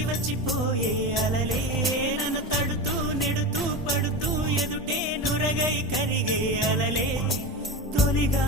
వచ్చిపోయే అలలే నన్ను తడుతూ నెడుతూ పడుతూ ఎదుటే నురగై కరిగే అలలే తొలిగా